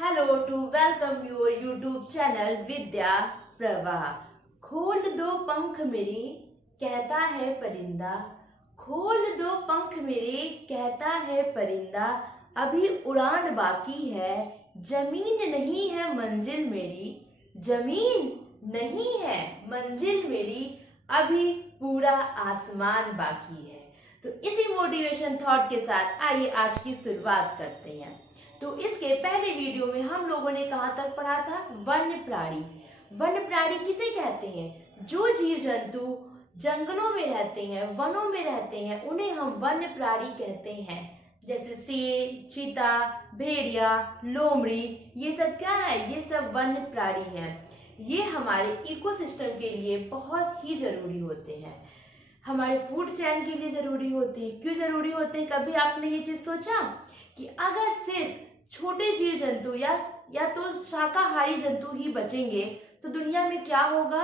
Hello to welcome your YouTube channel Vidya Pravah. खोल दो पंख मेरे कहता है परिंदा, खोल दो पंख मेरे कहता है परिंदा, अभी उड़ान बाकी है, जमीन नहीं है मंजिल मेरी, जमीन नहीं है मंजिल मेरी, अभी पूरा आसमान बाकी है। तो इसी मोटिवेशन थॉट के साथ आइए आज की शुरुआत करते हैं। तो इसके पहले वीडियो में हम लोगों ने कहाँ तक पढ़ा था? वन्य प्राणी। वन्य प्राणी किसे कहते हैं? जो जीव जंतु जंगलों में रहते हैं, वनों में रहते हैं, उन्हें हम वन्य प्राणी कहते हैं। जैसे शेर, चीता, भेड़िया, लोमड़ी, ये सब क्या है? ये सब वन्य प्राणी हैं। ये हमारे इकोसिस्टम के लिए बहुत ही जरूरी होते हैं, हमारे फूड चेन के लिए जरूरी होते हैं। क्यों जरूरी होते हैं? कभी आपने ये चीज सोचा कि अगर सिर्फ छोटे जीव जंतु या तो शाकाहारी जंतु ही बचेंगे तो दुनिया में क्या होगा?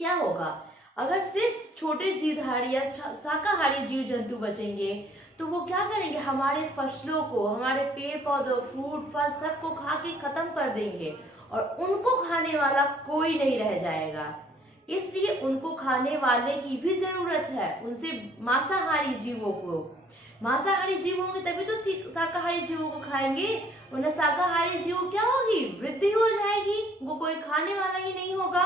क्या होगा? अगर सिर्फ छोटे जीवधारी या शाकाहारी जीव जंतु बचेंगे तो वो क्या करेंगे? हमारे फसलों को, हमारे पेड़ पौधों, फ्रूट, फल सबको खा के खत्म कर देंगे और उनको खाने वाला कोई नहीं रह जाएगा। इसलिए उनको खाने वाले की भी जरूरत है, उनसे मांसाहारी जीवों को। मांसाहारी जीव होंगे तभी तो शाकाहारी जीवों को खाएंगे, वरना शाकाहारी जीवों क्या होगी? वृद्धि हो जाएगी, वो कोई खाने वाला ही नहीं होगा।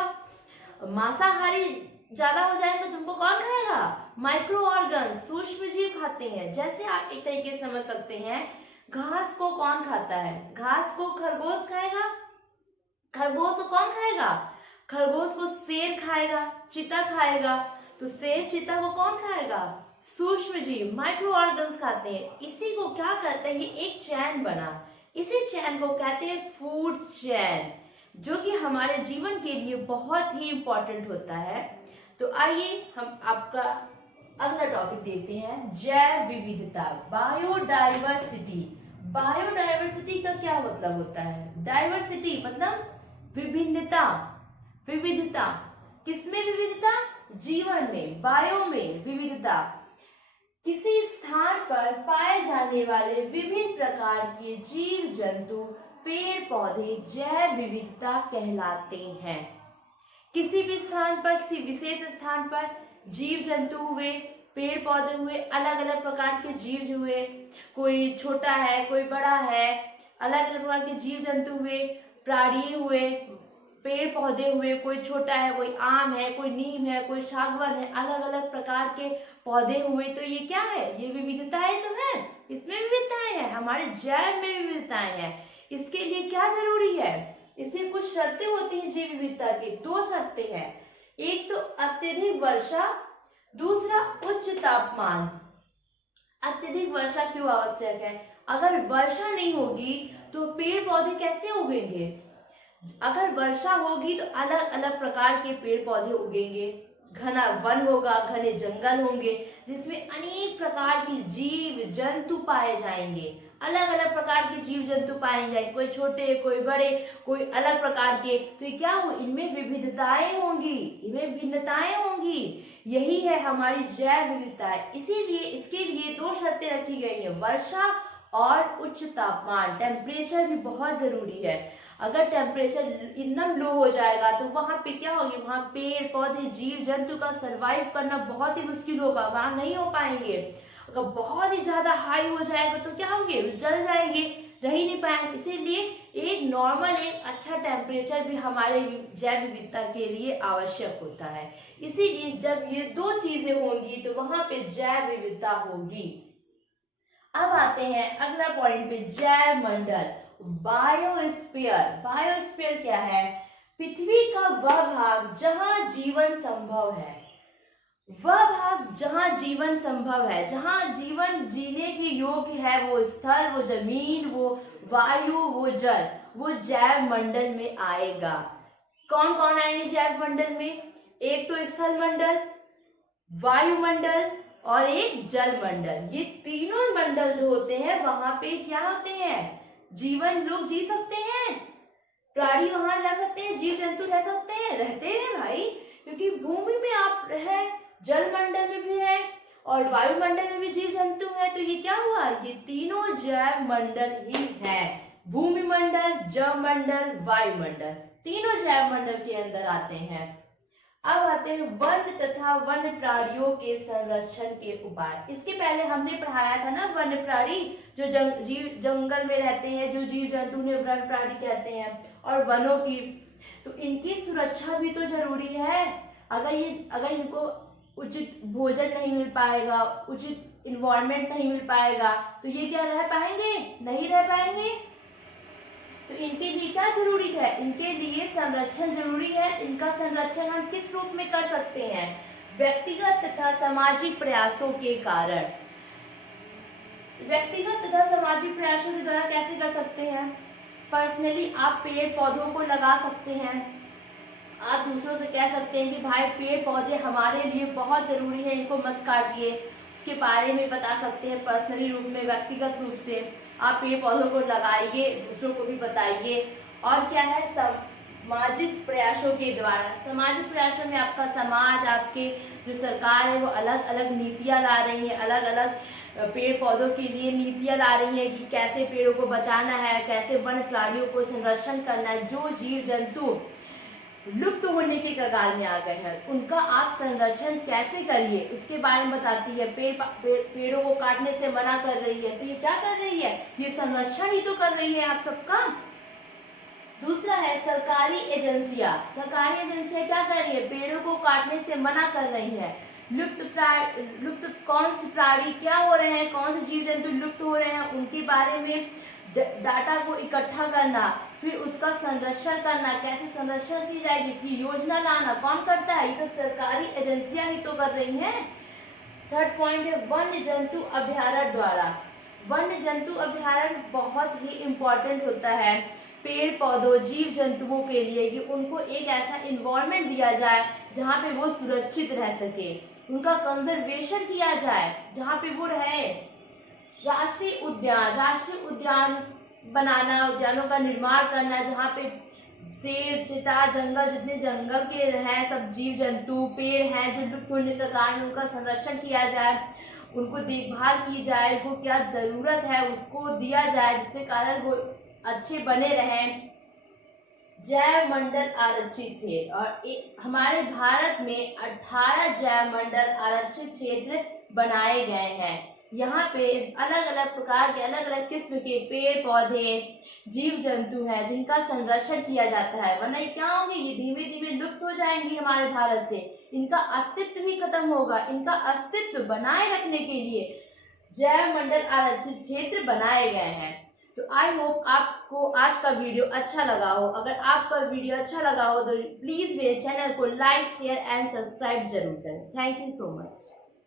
मांसाहारी ज्यादा हो जाएंगे तो उनको कौन खाएगा? माइक्रो ऑर्गन, सूक्ष्म जीव खाते हैं। जैसे आप एक तरीके से समझ सकते हैं, घास को कौन खाता है? घास को खरगोश खाएगा। खरगोश को कौन खाएगा? खरगोश को शेर खाएगा, चीता खाएगा। तो शेर चीता को कौन खाएगा? सूक्ष्म जीव, माइक्रो ऑर्गन्स खाते हैं। इसी को क्या कहते हैं? ये एक चैन बना, इसी चैन को कहते हैं फूड चैन, जो कि हमारे जीवन के लिए बहुत ही इंपॉर्टेंट होता है। तो आइए हम आपका अगला टॉपिक देखते हैं, जैव विविधता, बायोडाइवर्सिटी। बायोडाइवर्सिटी का क्या मतलब होता है? डाइवर्सिटी मतलब विभिन्नता, विविधता। किसमें विविधता? जीवन में, बायो में विविधता। किसी स्थान पर पाए जाने वाले विभिन्न प्रकार के जीव जंतु, पेड़ पौधे जैव विविधता कहलाते हैं। किसी भी स्थान पर, किसी विशेष स्थान पर जीव जंतु हुए, पेड़ पौधे हुए, अलग अलग प्रकार के जीव हुए, कोई छोटा है, कोई बड़ा है, अलग अलग प्रकार के जीव जंतु हुए, प्राणी हुए, पेड़ पौधे हुए, कोई छोटा है, कोई आम है, कोई नीम है, कोई सागवान है, अलग अलग प्रकार के पौधे हुए। तो ये क्या है? ये विविधताएं तो है, इसमें विविधताएं हैं, हमारे जैव में विविधताएं हैं। इसके लिए क्या जरूरी है? इसमें कुछ शर्तें होती हैं जैव विविधता की। दो शर्तें हैं, एक तो अत्यधिक वर्षा, दूसरा उच्च तापमान। अत्यधिक वर्षा क्यों आवश्यक है? अगर वर्षा नहीं होगी तो पेड़ पौधे कैसे उगेंगे? अगर वर्षा होगी तो अलग अलग प्रकार के पेड़ पौधे उगेंगे, घना वन होगा, घने जंगल होंगे, जिसमें अनेक प्रकार के जीव जंतु पाए जाएंगे। अलग अलग प्रकार के जीव जंतु पाए जाएंगे, कोई छोटे, कोई बड़े, कोई अलग प्रकार के। तो क्या हो? इनमें विविधताएं होंगी, इनमें भिन्नताएं होंगी। यही है हमारी जैव विविधता। इसीलिए इसके लिए दो शर्तें रखी गई हैं, वर्षा और उच्च तापमान। टेम्परेचर भी बहुत जरूरी है। अगर टेम्परेचर एकदम लो हो जाएगा तो वहां पे क्या होगी? वहां पेड़ पौधे जीव जंतु का सरवाइव करना बहुत ही मुश्किल होगा, वहां नहीं हो पाएंगे। अगर बहुत ही ज्यादा हाई हो जाएगा तो क्या होंगे? जल जाएंगे, रह ही नहीं पाएंगे। इसीलिए एक नॉर्मल, एक अच्छा टेम्परेचर भी हमारे जैव विविधता के लिए आवश्यक होता है। इसीलिए जब ये दो चीजें होंगी तो वहां पे जैव विविधता होगी। अब आते हैं अगला पॉइंट पे, जैव मंडल, बायोस्फीयर। बायोस्फीयर क्या है? पृथ्वी का वह भाग जहां जीवन संभव है, वह भाग जहां जीवन संभव है, जहां जीवन जीने के योग्य है, वो स्थल, वो जमीन, वो वायु, वो जल, वो जैव मंडल में आएगा। कौन कौन आएंगे जैव मंडल में? एक तो स्थल मंडल, वायुमंडल और एक जल मंडल। ये तीनों मंडल जो होते हैं वहां पे क्या होते हैं? जीवन, लोग जी सकते हैं, प्राणी वहां रह सकते हैं, जीव जंतु रह सकते हैं, रहते हैं भाई, क्योंकि भूमि में आप है, जल मंडल में भी है और वायुमंडल में भी जीव जंतु है। तो ये क्या हुआ? ये तीनों जैव मंडल ही है, भूमिमंडल, जलमंडल, वायुमंडल, तीनों जैव मंडल के अंदर आते हैं। अब आते हैं वन्य तथा वन्य प्राणियों के संरक्षण के उपाय। इसके पहले हमने पढ़ाया था ना, वन्य प्राणी जो जीव जंगल में रहते हैं, जो जीव जंतु उन्हें वन्य प्राणी कहते हैं, और वनों की, तो इनकी सुरक्षा भी तो जरूरी है। अगर इनको उचित भोजन नहीं मिल पाएगा, उचित इन्वायरमेंट नहीं मिल पाएगा, तो ये क्या रह पाएंगे? नहीं रह पाएंगे। तो इनके लिए क्या जरूरी है? इनके लिए संरक्षण जरूरी है। इनका संरक्षण हम किस रूप में कर सकते हैं? व्यक्तिगत तथा सामाजिक प्रयासों के कारण। व्यक्तिगत तथा सामाजिक प्रयासों के द्वारा कैसे कर सकते हैं? पर्सनली आप पेड़ पौधों को लगा सकते हैं। आप दूसरों से कह सकते हैं कि भाई पेड़ पौधे हमारे लिए बहुत जरूरी है, इनको मत काटिए। उसके बारे में बता सकते हैं पर्सनली रूप में, व्यक्तिगत रूप से आप पेड़ पौधों को लगाइए, दूसरों को भी बताइए। और क्या है? सामाजिक प्रयासों के द्वारा। सामाजिक प्रयासों में आपका समाज, आपके जो सरकार है वो अलग अलग नीतियाँ ला रही है, अलग अलग पेड़ पौधों के लिए नीतियाँ ला रही है कि कैसे पेड़ों को बचाना है, कैसे वन्य प्राणियों को संरक्षण करना है। जो जीव जंतु लुप्त होने के कगार में आ गए हैं, उनका आप संरक्षण कैसे करिए, इसके बारे में बताती है। पेड़ों को काटने से मना कर रही है, तो ये क्या कर रही है? ये संरक्षण ही तो कर रही है आप सबका। दूसरा है सरकारी एजेंसियां। सरकारी एजेंसियां क्या कर रही है? पेड़ों को काटने से मना कर रही है। लुप्त कौन से प्राणी क्या हो रहे हैं, कौन से जीव जंतु लुप्त हो रहे हैं, उनके बारे में डाटा को इकट्ठा करना, फिर उसका संरक्षण करना, कैसे संरक्षण की जाएगी इसकी योजना लाना, कौन करता है? ये सब सरकारी एजेंसियां ही तो कर रही हैं। थर्ड पॉइंट है वन्य जंतु अभ्यारण्य द्वारा। वन्य जंतु अभ्यारण्य बहुत ही इम्पोर्टेंट होता है पेड़ पौधों, जीव जंतुओं के लिए, कि उनको एक ऐसा इन्वायरमेंट दिया जाए जहाँ पे वो सुरक्षित रह सके, उनका कंजर्वेशन किया जाए, जहाँ पे वो रहे। राष्ट्रीय उद्यान बनाना, उद्यानों का निर्माण करना, जहाँ पे शेर, चीता, जंगल, जितने जंगल के हैं सब जीव जंतु, पेड़ हैं जो लुप्त होने के कारण, उनका संरक्षण किया जाए, उनको देखभाल की जाए, उनको क्या जरूरत है उसको दिया जाए, जिससे कारण वो अच्छे बने रहें। जैव मंडल आरक्षित क्षेत्र, और हमारे भारत में 18 जैव मंडल आरक्षित क्षेत्र बनाए गए हैं। यहाँ पे अलग अलग प्रकार के, अलग अलग किस्म के पेड़ पौधे, जीव जंतु हैं जिनका संरक्षण किया जाता है, वरना ये क्या होंगे? ये धीमे धीमे लुप्त हो जाएंगी हमारे भारत से, इनका अस्तित्व भी खत्म होगा। इनका अस्तित्व बनाए रखने के लिए जैव मंडल आरक्षित क्षेत्र बनाए गए हैं। तो आई होप आपको आज का वीडियो अच्छा लगा हो। अगर आपका वीडियो अच्छा लगा हो तो प्लीज मेरे चैनल को लाइक, शेयर एंड सब्सक्राइब जरूर करें। Thank you so much.